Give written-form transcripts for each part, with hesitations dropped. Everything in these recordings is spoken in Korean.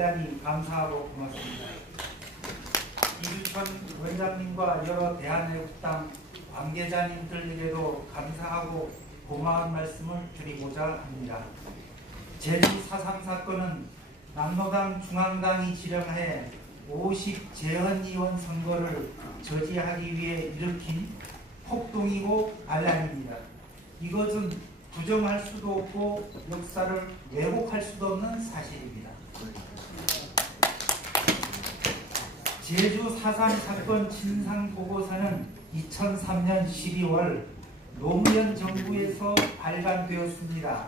대단히 감사하고 고맙습니다. 이주천 원장님과 여러 대한애국당 관계자님들에게도 감사하고 고마운 말씀을 드리고자 합니다. 제주 4.3 사건은 남로당 중앙당이 지령하여 50 재헌의원 선거를 저지하기 위해 일으킨 폭동이고 반란입니다. 이것은 부정할 수도 없고 역사를 왜곡할 수도 없는 사실입니다. 제주 4.3 사건 진상보고서는 2003년 12월 노무현 정부에서 발간되었습니다.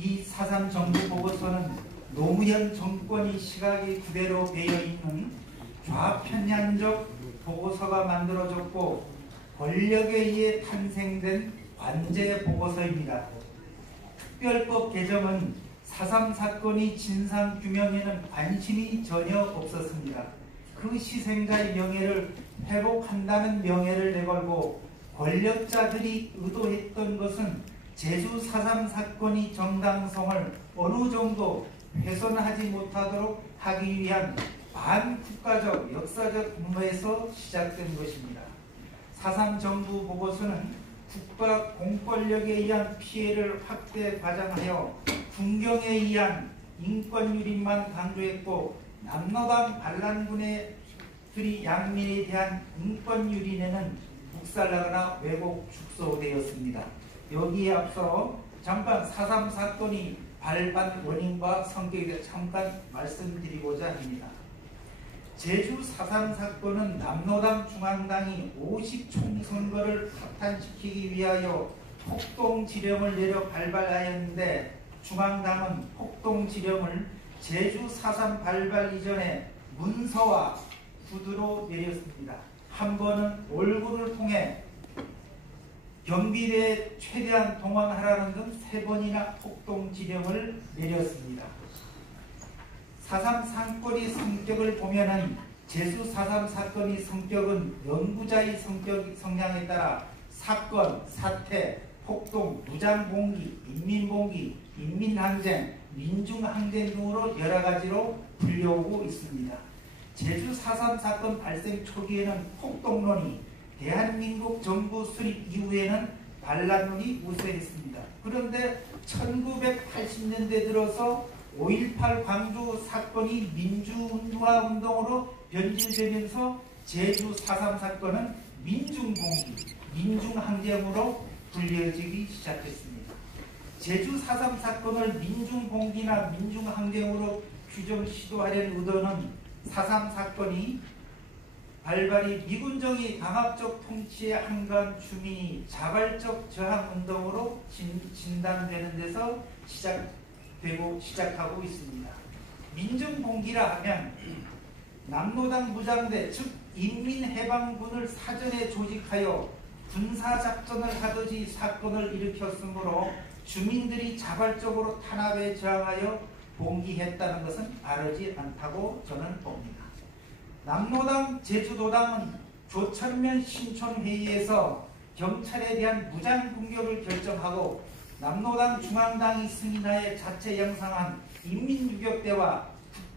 이 4.3 정부보고서는 노무현 정권이 시각이 그대로 되어있는 좌편향적 보고서가 만들어졌고 권력에 의해 탄생된 관제보고서입니다. 특별법 개정은 4.3 사건이 진상규명에는 관심이 전혀 없었습니다. 그 희생자의 명예를 회복한다는 명예를 내걸고 권력자들이 의도했던 것은 제주 4.3 사건이 정당성을 어느 정도 훼손하지 못하도록 하기 위한 반국가적 역사적 음모에서 시작된 것입니다. 4.3 정부 보고서는 국가 공권력에 의한 피해를 확대 과장하여 군경에 의한 인권 유린만 강조했고 남로당 반란군들이 양민에 대한 인권 유린에는 묵살하거나 왜곡 축소되었습니다. 여기에 앞서 잠깐 4.3 사건이 발반 원인과 성격에 대해 잠깐 말씀드리고자 합니다. 제주 4.3 사건은 남로당 중앙당이 50 총선거를 파탄시키기 위하여 폭동 지령을 내려 발발하였는데 중앙당은 폭동 지령을 제주 4.3 발발 이전에 문서와 구두로 내렸습니다. 한 번은 올구를 통해 경비대에 최대한 동원하라는 등 3번이나 폭동 지령을 내렸습니다. 4.3 사건의 성격을 보면은 제주 4.3 사건의 성격은 연구자의 성향에 따라 사건, 사태, 폭동, 무장봉기, 인민봉기, 인민항쟁, 민중항쟁 등으로 여러 가지로 불려오고 있습니다. 제주 4.3 사건 발생 초기에는 폭동론이, 대한민국 정부 수립 이후에는 반란론이 우세했습니다. 그런데 1980년대 들어서 5.18 광주 사건이 민주화 운동으로 변질되면서 제주 4.3 사건은 민중봉기, 민중항쟁으로 불려지기 시작했습니다. 제주 4.3 사건을 민중봉기나 민중항쟁으로 규정 시도하려는 의도는 4.3 사건이 발발이 미군정의 강압적 통치에 한가한 주민이 자발적 저항운동으로 진단되는 데서 시작하고 있습니다. 민중봉기라 하면 남로당 무장대 즉 인민해방군을 사전에 조직하여 군사작전을 하듯이 사건을 일으켰으므로 주민들이 자발적으로 탄압에 저항하여 봉기했다는 것은 바르지 않다고 저는 봅니다. 남로당 제주도당은 조천면 신촌회의에서 경찰에 대한 무장공격을 결정하고 남로당 중앙당이 승인하여 자체 양성한 인민유격대와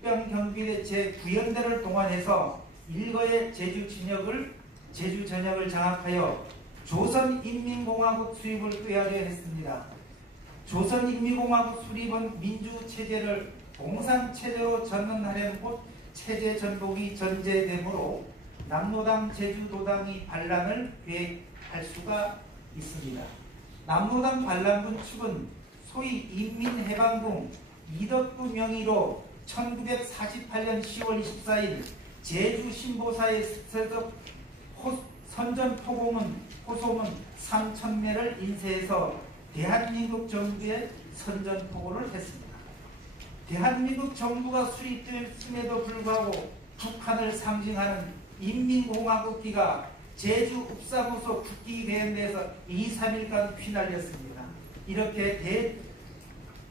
국병경비대 제9연대를 동원해서 일거의 제주 전역을 장악하여 조선인민공화국 수립을 꾀하려 했습니다. 조선인민공화국 수립은 민주체제를 공산체제로 전환하려는 곳 체제 전복이 전제되므로 남로당 제주도당이 반란을 계획할 수가 있습니다. 남로당 반란군 측은 소위 인민해방군 이덕구 명의로 1948년 10월 24일 제주 신보사의 습세적 선전포고문 3,000매를 인쇄해서 대한민국 정부에 선전포고를 했습니다. 대한민국 정부가 수립됐음에도 불구하고 북한을 상징하는 인민공화국기가 제주 읍사무소 국기개헌대에서 2, 3일간 휘날렸습니다. 이렇게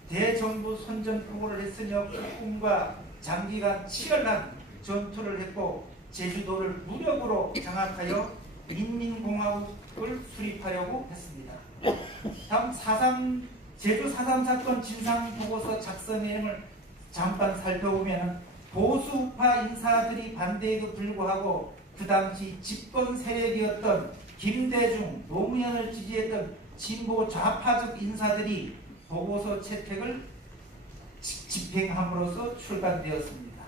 대정부 선전포고를 했으며 국군과 장기간 치열한 전투를 했고 제주도를 무력으로 장악하여 인민공화국을 수립하려고 했습니다. 다음 제주 4.3 사건 진상보고서 작성 내용을 잠깐 살펴보면 보수 우파 인사들이 반대에도 불구하고 그 당시 집권 세력이었던 김대중, 노무현을 지지했던 진보 좌파적 인사들이 보고서 채택을 집행함으로써 출간되었습니다.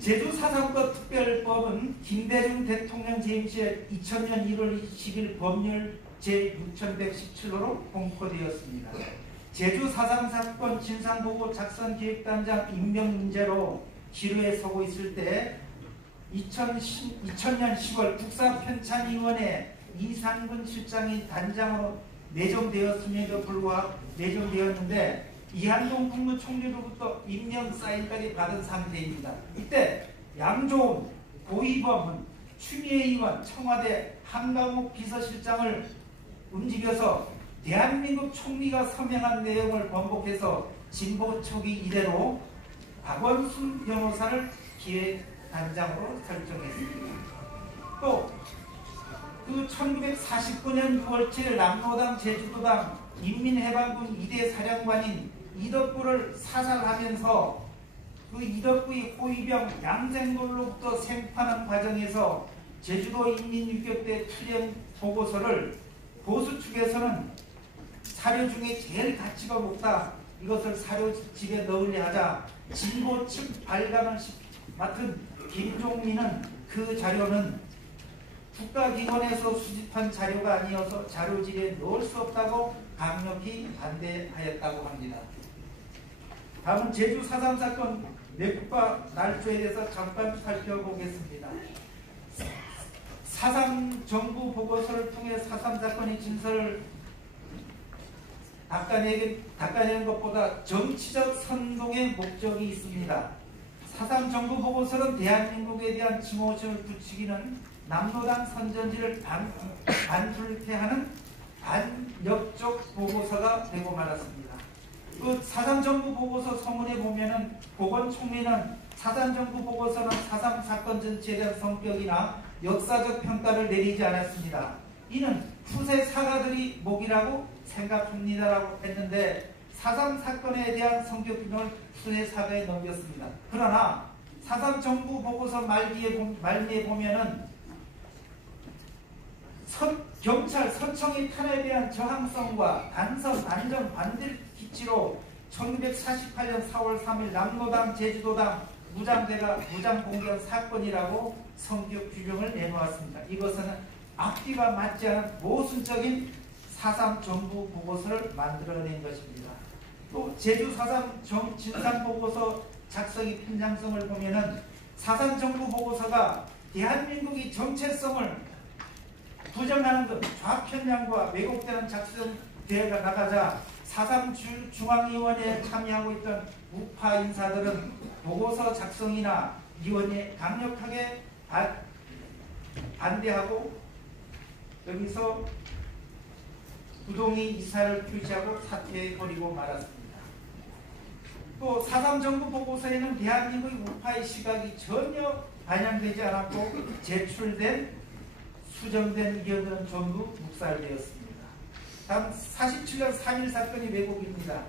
제주 4.3법 특별법은 김대중 대통령 재임 시에 2000년 1월 20일 법률 제6117호로 공포되었습니다. 제주 4.3 사건 진상보고 작성기획단장 임명 문제로 기로에 서고 있을 때 2000년 10월 국사편찬위원회 이상근 실장이 단장으로 내정되었음에도 불구하고 내정되었는데 이한동 국무총리로부터 임명 사인까지 받은 상태입니다. 이때 양조훈, 고이범은, 추미애 의원, 청와대 한강욱 비서실장을 움직여서 대한민국 총리가 서명한 내용을 번복해서 진보 초기 이대로 박원순 변호사를 기획단장으로 설정했습니다. 또 그 1949년 6월 7일 남로당 제주도당 인민해방군 2대 사령관인 이덕구를 사살하면서 그 이덕구의 호위병 양생골로부터 생파하는 과정에서 제주도 인민유격대 투쟁 보고서를 보수 측에서는 사료 중에 제일 가치가 높다. 이것을 사료집에 넣으려 하자 진보 측 발간을 맡은 김종민은 그 자료는 국가기관에서 수집한 자료가 아니어서 자료집에 넣을 수 없다고 강력히 반대하였다고 합니다. 다음은 제주 4.3 사건 내국과 날조에 대해서 잠깐 살펴보겠습니다. 4.3 정부 보고서를 통해 4.3 사건의 진설을 닦아내는 것보다 정치적 선동의 목적이 있습니다. 4.3 정부 보고서는 대한민국에 대한 증오심을 부추기는 남로당 선전지를 반불패하는 반역적 보고서가 되고 말았습니다. 그 4.3 정부 보고서 서문에 보면은 보건총리는 4.3 정부 보고서는 4.3 사건 전체에 대한 성격이나 역사적 평가를 내리지 않았습니다. 이는 후세 사가들이 목이라고 생각합니다라고 했는데 4.3 사건에 대한 성격 규명을 후세 사가에 넘겼습니다. 그러나 4.3 정부 보고서 말미에 보면은 경찰 서청의 탄압에 대한 저항성과 단성, 단정, 반대를 기치로 1948년 4월 3일 남로당, 제주도당 무장대가 무장공격 사건이라고 성격 규정을 내놓았습니다. 이것은 앞뒤가 맞지 않은 모순적인 4.3 정부 보고서를 만들어낸 것입니다. 또 제주 4.3 진상보고서 작성의 편향성을 보면은 4.3 정부 보고서가 대한민국의 정체성을 부정하는 것, 좌편향과 왜곡되는 작성되어 나가자 4.3 중앙위원회에 참여하고 있던 우파 인사들은 보고서 작성이나 위원회에 강력하게 반대하고 여기서 부동의 이사를 표시하고 사퇴해버리고 말았습니다. 또 4.3 정부 보고서에는 대한민국의 우파의 시각이 전혀 반영되지 않았고 제출된 수정된 의견들은 전부 묵살되었습니다. 다음 47년 3.1 사건이 왜곡입니다.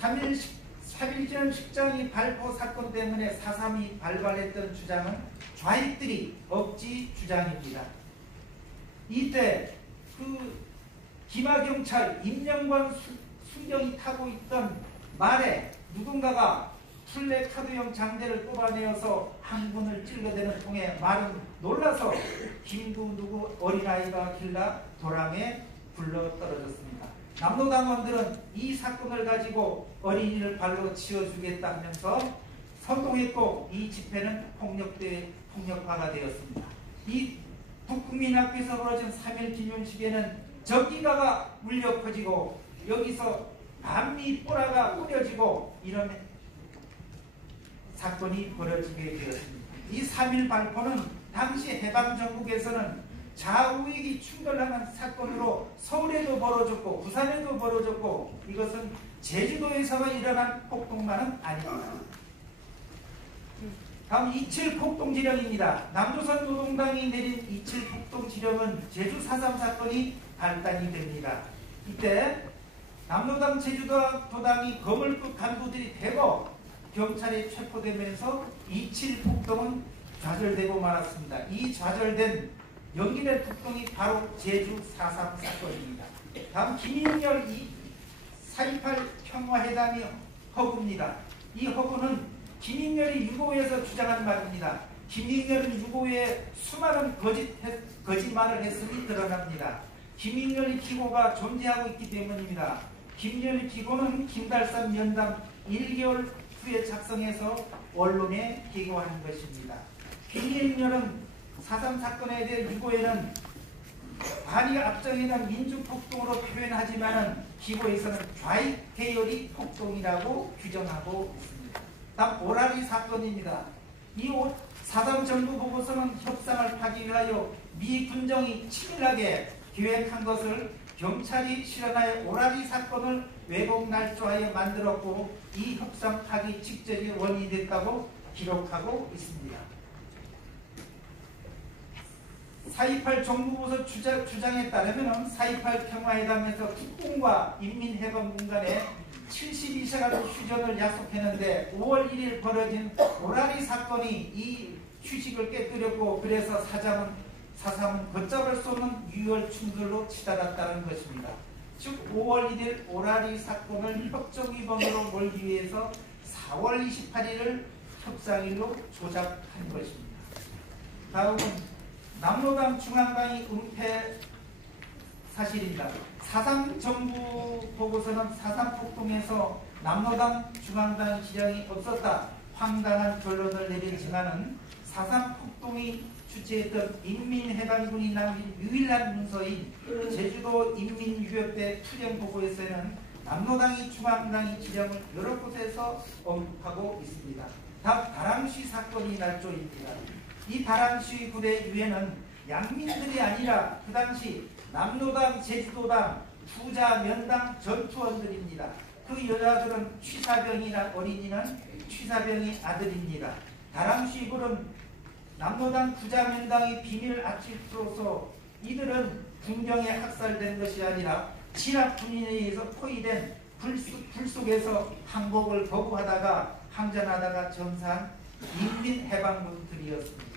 3.1년 식장이 발포 사건 때문에 4.3이 발발했던 주장은 좌익들이 억지 주장입니다. 이때 그 기마경찰 임명관 순경이 타고 있던 말에 누군가가 플래카드형 장대를 뽑아내어서 항문을 찔러대는 통에 말은 놀라서 김구 누구 어린아이가 길라 도랑에 굴러 떨어졌습니다. 남로당원들은 이 사건을 가지고 어린이를 발로 치워주겠다 하면서 선동했고 이 집회는 폭력화가 되었습니다. 이 북국민 앞에서 벌어진 3.1 기념식에는 전기가가 울려 퍼지고 여기서 반미 뽀라가 뿌려지고 이런 사건이 벌어지게 되었습니다. 이 3.1 발포는 당시 해방정국에서는 좌우익이 충돌하는 사건으로 서울에도 벌어졌고 부산에도 벌어졌고 이것은 제주도에서만 일어난 폭동만은 아닙니다. 다음 27 폭동지령입니다. 남조선 노동당이 내린 27 폭동지령은 제주 4.3 사건이 발단이 됩니다. 이때 남로당 제주도당이 거물급 간부들이 대거 경찰에 체포되면서 27 폭동은 좌절되고 말았습니다. 이 좌절된 연기된 폭동이 바로 제주 4.3 사건입니다. 다음 김인열 4.28 평화회담이 허구입니다. 이 허구는 김인열이 유고에서 주장한 말입니다. 김인열은 유고에 수많은 거짓말을 했음이 드러납니다. 김인열의 기고가 존재하고 있기 때문입니다. 김인열의 기고는 김달산 면담 1개월 후에 작성해서 언론에 기고하는 것입니다. 김인열은 4.3 사건에 대해 유고에는 반이 앞정이는 민주폭동으로 표현하지만 기고에서는 좌익 계열이 폭동이라고 규정하고 있습니다. 다음 오라리 사건입니다. 이 4.3 정부보고서는 협상을 하기 위하여 미 군정이 치밀하게 계획한 것을 경찰이 실현하여 오라리 사건을 왜곡 날조하여 만들었고 이 협상 파기 직전이 원인이 됐다고 기록하고 있습니다. 4.28 정부보고서 주장에 따르면 4.28 평화회담에서 국군과 인민해방군 간에 72시간 휴전을 약속했는데 5월 1일 벌어진 오라리 사건이 이 휴식을 깨뜨렸고 그래서 4.3은 걷잡을 수 없는 유혈 충돌로 치달았다는 것입니다. 즉 5월 1일 오라리 사건을 협정위반으로 몰기 위해서 4월 28일을 협상일로 조작한 것입니다. 다음은 남로당 중앙당이 은폐 사실입니다. 4.3 정부 보고서는 4.3 폭동에서 남로당 중앙당 지령이 없었다. 황당한 결론을 내렸지만은 4.3 폭동이 주최했던 인민해방군이 남긴 유일한 문서인 제주도 인민유협대 투쟁 보고에서는 남로당이 중앙당이 지령을 여러 곳에서 언급하고 있습니다. 다음 다랑시 사건이 날조입니다. 이 다랑시 부대 유해는 양민들이 아니라 그 당시 남로당, 제주도당, 부자, 면당 전투원들입니다. 그 여자들은 취사병이나 어린이는 취사병의 아들입니다. 다랑시 불은 남로당 부자 면당의 비밀 아치프로서 이들은 군경에 학살된 것이 아니라 진압 군인에 의해서 포위된 불 속에서 항복을 거부하다가 항전하다가 전사한 인민해방군들이었습니다.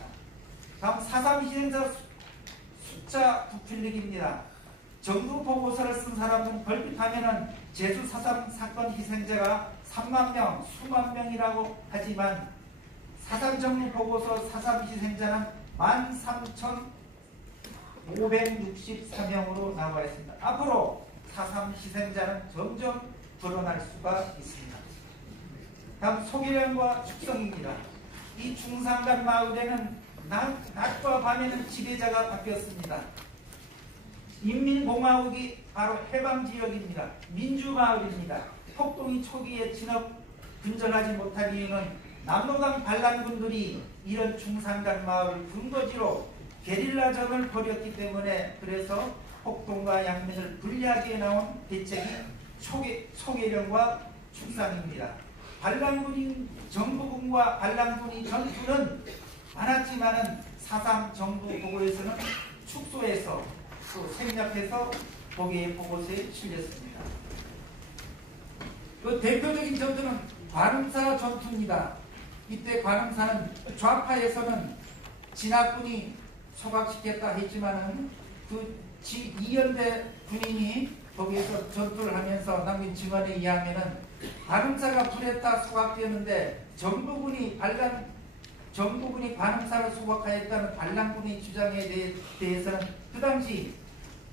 다음 4.3 희생자 숫자 부필릭입니다. 정부 보고서를 쓴 사람은 걸핏하면 제주 4.3 사건 희생자가 3만 명, 수만 명이라고 하지만 4.3 정부 보고서 4.3 희생자는 13,563명으로 나와 있습니다. 앞으로 4.3 희생자는 점점 드러날 수가 있습니다. 다음 소계령과 축성입니다. 이 중산간 마을에는 낮과 밤에는 지배자가 바뀌었습니다. 인민공화국이 바로 해방지역입니다. 민주마을입니다. 폭동이 초기에 진업 근절하지 못한 이유는 남로당 반란군들이 이런 중산간 마을을 근거지로 게릴라전을 벌였기 때문에 그래서 폭동과 양민을 분리하기에 나온 대책이 소계령과 축상입니다. 반란군인 정부군과 반란군이 전투는 많았지만은 4.3 정부 보고에서는 축소해서 또 생략해서 거기에 보고서에 실렸습니다. 그 대표적인 전투는 관음사 전투입니다. 이때 관음사는 좌파에서는 진압군이 소각시켰다 했지만은 그 이연대 군인이 거기에서 전투를 하면서 남긴 증언에 의하면은 관음사가 불에 타 소각되었는데 정부군이 관음사를 소각하였다는 반란군의 주장에 대해서는 그 당시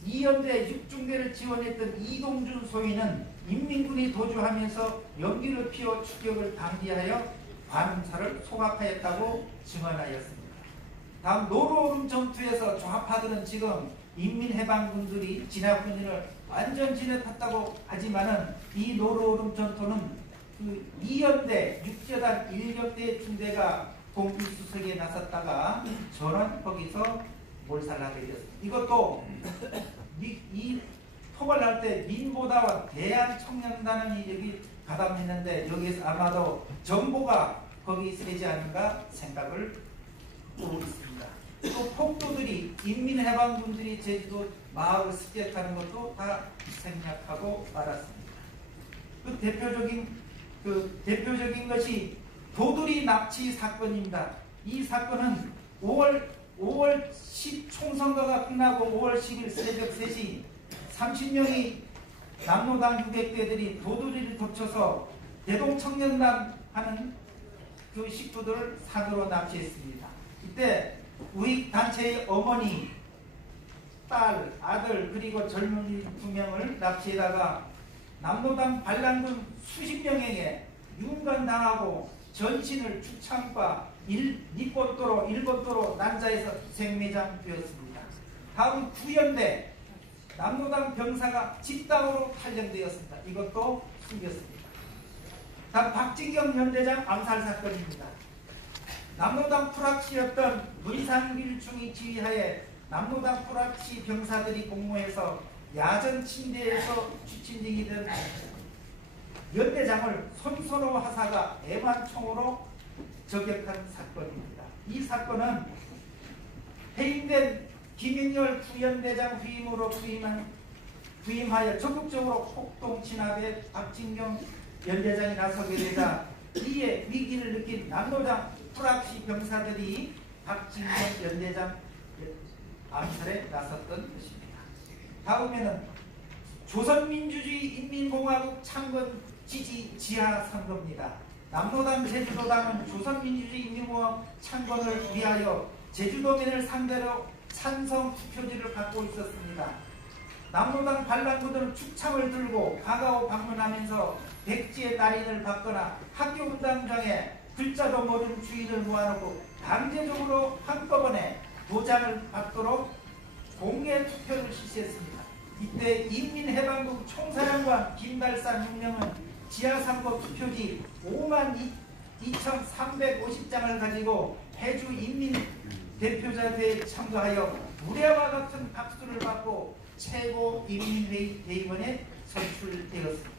이연대 6중대를 지원했던 이동준 소위는 인민군이 도주하면서 연기를 피워 추격을 방지하여 관음사를 소각하였다고 증언하였습니다. 다음 노루오름 전투에서 좌파들은 지금 인민해방군들이 진압군인을 완전 진압했다고 하지만은 이 노루오름 전투는 그 이연대 6재단 1격대 중대가 동필수석에 나섰다가 전원 거기서 몰살하게 되었습니다. 이것도 이 토벌할 때 민보다와 대한청년단은 여기 가담했는데 여기에서 아마도 정보가 거기 세지 않은가 생각을 하고 있습니다. 또 폭도들이 인민해방군들이 제주도 마을을 습격하는 것도 다 생략하고 말았습니다. 대표적인 것이 도두리 납치 사건입니다. 이 사건은 5월 10 총선거가 끝나고 5월 10일 새벽 3시 30명이 남로당 유객대들이 도두리를 덮쳐서 대동청년단 하는 그 식구들을 산으로 납치했습니다. 이때 우익단체의 어머니, 딸, 아들 그리고 젊은이 2명을 납치해다가 남로당 반란군 수십 명에게 윤관당하고 전신을 축창과 일본도로 난자에서 생매장되었습니다. 다음 구연대 남로당 병사가 집단으로 탈영되었습니다. 이것도 숨겼습니다. 다음 박진경 연대장 암살 사건입니다. 남로당 프락시였던 문상길중이 지휘하에 남로당 프락시 병사들이 공모해서 야전 침대에서 취침쟁이 된 연대장을 손선호 하사가 애만총으로 저격한 사건입니다. 이 사건은 해임된 김인열 구연대장 부임하여 적극적으로 폭동 진압에 박진경 연대장이 나서게 되자 이에 위기를 느낀 남로당 프락시 병사들이 박진경 연대장 암살에 나섰던 것입니다. 다음에는 조선민주주의 인민공화국 창건 지지 지하 선거입니다. 남로당 제주도당은 조선민주주의 인민공화국 창건을 위하여 제주도민을 상대로 찬성 투표지를 갖고 있었습니다. 남로당 반란군들은 축창을 들고 가가오 방문하면서 백지의 날인을 받거나 학교 운동장에 글자도 모르는 주인을 모아놓고 강제적으로 한꺼번에 도장을 받도록 공개 투표를 실시했습니다. 이때 인민해방국 총사령관 김달산 혁명은 지하선거 투표지 52,350장을 가지고 해주 인민대표자대회에 참가하여 무례와 같은 박수를 받고 최고 인민회의 대의원에 선출되었습니다.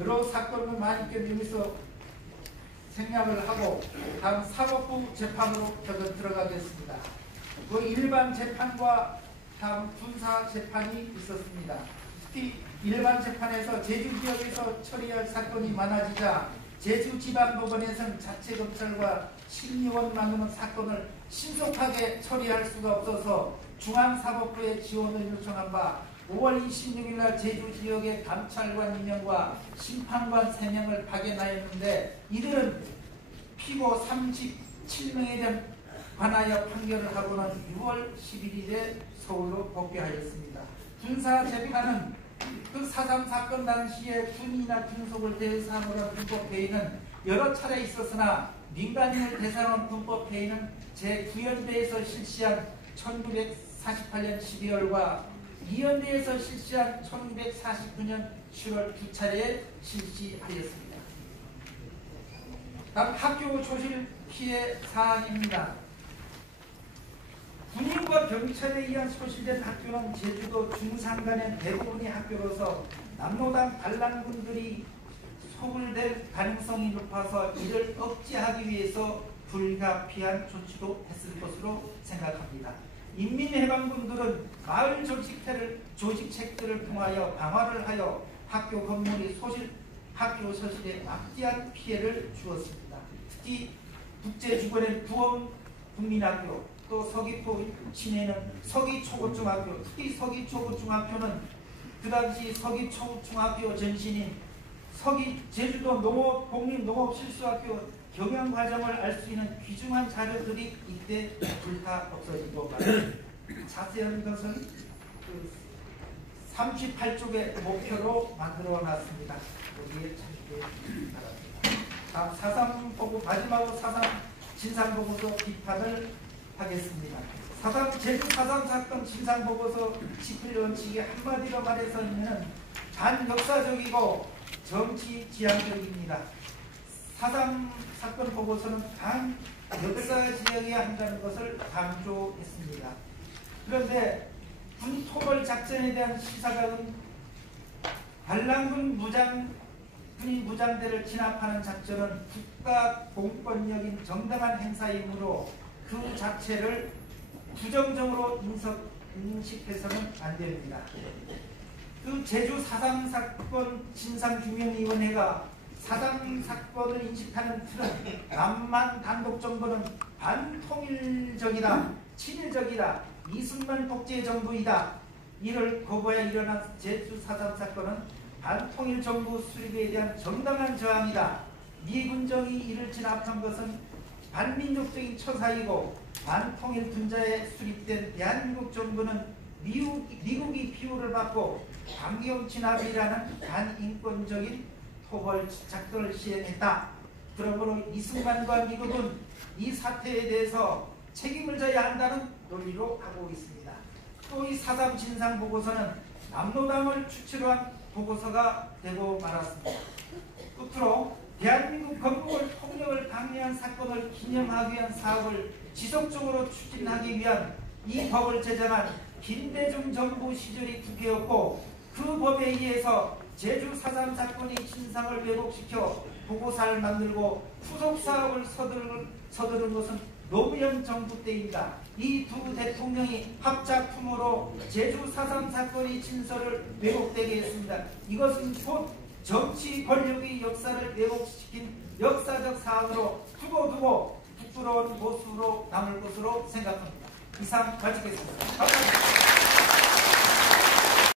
여러 사건을 많이 껴주면서 생략을 하고 다음 사법부 재판으로 들어가겠습니다. 그 일반 재판과 다음 군사 재판이 있었습니다. 특히 일반 재판에서 제주 지역에서 처리할 사건이 많아지자 제주지방법원에서는 자체검찰과 심리원만으로는 사건을 신속하게 처리할 수가 없어서 중앙사법부에 지원을 요청한 바 5월 26일 날 제주 지역의 감찰관 2명과 심판관 3명을 파견하였는데 이들은 피고 37명에 관하여 판결을 하고는 6월 11일에 서울로 복귀하였습니다. 군사재판은 그 4.3 사건 당시에 군이나 군속을 대상으로 한 군법회의는 여러 차례 있었으나 민간인을 대상으로 한 군법회의는 제9연대에서 실시한 1948년 12월과 2연대에서 실시한 1949년 10월 2차례에 실시하였습니다. 다음 학교 조실 피해 사항입니다. 군인과 경찰에 의한 소실된 학교는 제주도 중산간의 대부분의 학교로서 남로당 반란군들이 소굴될 가능성이 높아서 이를 억제하기 위해서 불가피한 조치도 했을 것으로 생각합니다. 인민해방군들은 마을 조직책들을 통하여 방화를 하여 학교 건물이 학교 소실에 막대한 피해를 주었습니다. 특히 북제주변의 부원 국민학교 또 서귀포 시내는 서귀초고중학교, 특히 서귀초고중학교는 그 당시 서귀초중학교 전신인 제주도 공립농업실수학교 경영과정을 알 수 있는 귀중한 자료들이 이때 불타 없어지고 말입니다. 자세한 것은 그 38쪽의 목표로 만들어놨습니다. 여기에 참고해 바랍니다. 마지막으로 4.3 진상보고서 비판을 하겠습니다. 제주 4.3 사건 진상보고서 집필 원칙이 한마디로 말해서는 반역사적이고 정치지향적입니다. 4.3 사건 보고서는 반역사지향해야 한다는 것을 강조했습니다. 그런데 군토벌 작전에 대한 시사각은 반란군 군인 무장대를 진압하는 작전은 국가 공권력인 정당한 행사이므로 그 자체를 부정적으로 인식해서는 안 됩니다. 그 제주 4.3 사건 진상규명위원회가 4.3 사건을 인식하는 틀은 남만 단독정부는 반통일적이다, 친일적이다, 이승만 독재정부이다. 이를 거부해 일어난 제주 4.3 사건은 반통일정부 수립에 대한 정당한 저항이다. 미군정이 이를 진압한 것은 반민족적인 처사이고 반통일 분자에 수립된 대한민국 정부는 미국이 비호를 받고 강경 진압이라는 반인권적인 토벌 작전을 시행했다. 그러므로 이승만과 미국은 이 사태에 대해서 책임을 져야 한다는 논리로 하고 있습니다. 또 이 4.3 진상보고서는 남로당을 주체로 한 보고서가 되고 말았습니다. 끝으로 대한민국 건국을 폭력을 강요한 사건을 기념하기 위한 사업을 지속적으로 추진하기 위한 이 법을 제정한 김대중 정부 시절이 국회였고, 그 법에 의해서 제주 4.3 사건의 진상을 왜곡시켜 보고서를 만들고 후속사업을 서두른 것은 노무현 정부 때입니다. 이 두 대통령이 합작품으로 제주 4.3 사건의 진설을 왜곡되게 했습니다. 이것은 곧 정치 권력의 역사를 왜곡시킨 역사적 사안으로 두고두고 부끄러운 모습으로 남을 것으로 생각합니다. 이상 마치겠습니다. 감사합니다.